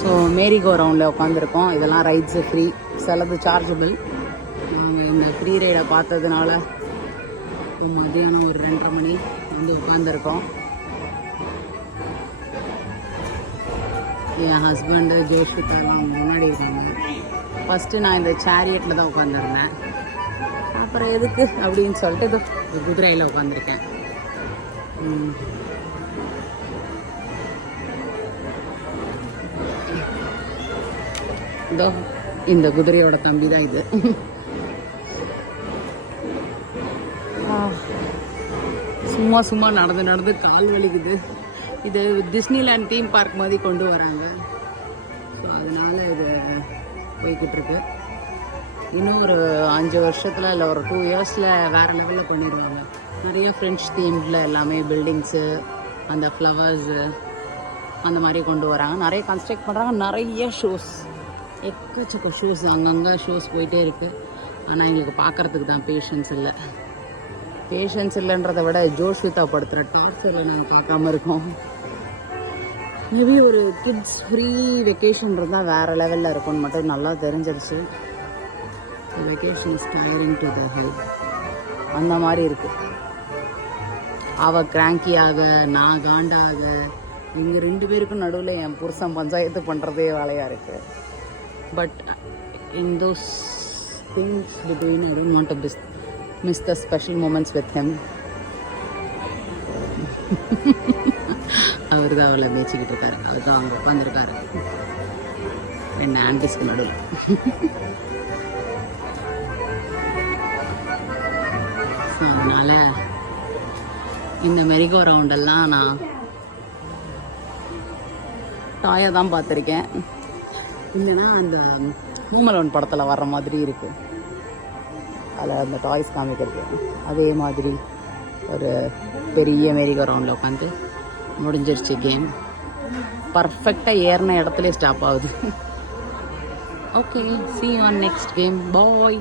So Marico ரவுண்டில் உட்காந்துருக்கோம். இதெல்லாம் ரைட்ஸு ஃப்ரீ, சிலது சார்ஜபிள். நாங்கள் இந்த ஃப்ரீ ரைடை பார்த்ததுனால மதியானம் ஒரு 2:30 மணி வந்து உட்காந்துருக்கோம். என் ஹஸ்பண்டு ஜோஷ்விதாலாம் முன்னாடி இருக்காங்க. ஃபஸ்ட்டு நான் இந்த சேரியட்டில் தான் உட்காந்துருந்தேன். அப்புறம் எதுக்கு அப்படின்னு சொல்லிட்டு இது குதிரையில் உட்காந்துருக்கேன். இதோ இந்த குதிரையோட தம்பி தான் இது. சும்மா சும்மா நடந்து நடந்து கால் வலிக்குது. இது டிஸ்னிலேண்ட் தீம் பார்க் மாதிரி கொண்டு வராங்க. ஸோ அதனால இது போய்கிட்டு இருக்கு. இன்னும் ஒரு 5 வருஷத்தில் இல்லை ஒரு 2 இயர்ஸில் வேறு லெவலில் பண்ணிடுவாங்க. நிறைய ஃப்ரெஞ்ச் தீம்டில் எல்லாமே பில்டிங்ஸு, அந்த ஃப்ளவர்ஸு அந்த மாதிரி கொண்டு வராங்க. நிறைய கன்ஸ்ட்ரக்ட் பண்ணுறாங்க. நிறைய ஷோஸ், எக்கச்சக்க ஷோஸ், அங்கங்கே ஷோஸ் போயிட்டே இருக்குது. ஆனால் எங்களுக்கு பார்க்குறதுக்கு தான் பேஷன்ஸ் இல்லை. பேஷன்ஸ் இல்லைன்றதை விட ஜோஷ்விதா படுத்துகிற டார்ச்சரில் நாங்கள் பார்க்காம இருக்கோம். மேபி ஒரு கிட்ஸ் ஃப்ரீ வெக்கேஷன் இருந்தால் வேறு லெவலில் இருக்கும்னு மட்டும் நல்லா தெரிஞ்சிருச்சு. Vacation is tiering to the health அந்த மாதிரி இருக்குது. அவள் கிராங்கியாக, நான் காண்டாக, இவங்க 2 பேருக்கும் நடுவில் என் புருஷன் பஞ்சாயத்து பண்ணுறதே வேலையாக இருக்குது. But in those things between I don't want to miss the special moments with him. அவர் தான் அவளை மேய்ச்சிக்கிட்டு இருக்காரு. அவர் தான் அவங்க உட்காந்துருக்காரு 2 ஆண்டிஸ்க்கு நடுவில். ஸோ அதனால் இந்த மெரிகோ ரவுண்டெல்லாம் நான் டாயாக தான் பார்த்துருக்கேன். இல்லைன்னா அந்த மூமலோன் படத்தில் வர்ற மாதிரி இருக்குது. அதில் அந்த டாய்ஸ் காமிக்கிறது அதே மாதிரி ஒரு பெரிய மெரிகோ ரவுண்டில் உட்காந்து முடிஞ்சிருச்சு கேம். பர்ஃபெக்டாக ஏறின இடத்துல ஸ்டாப் ஆகுது. Okay, see you on next game. Bye.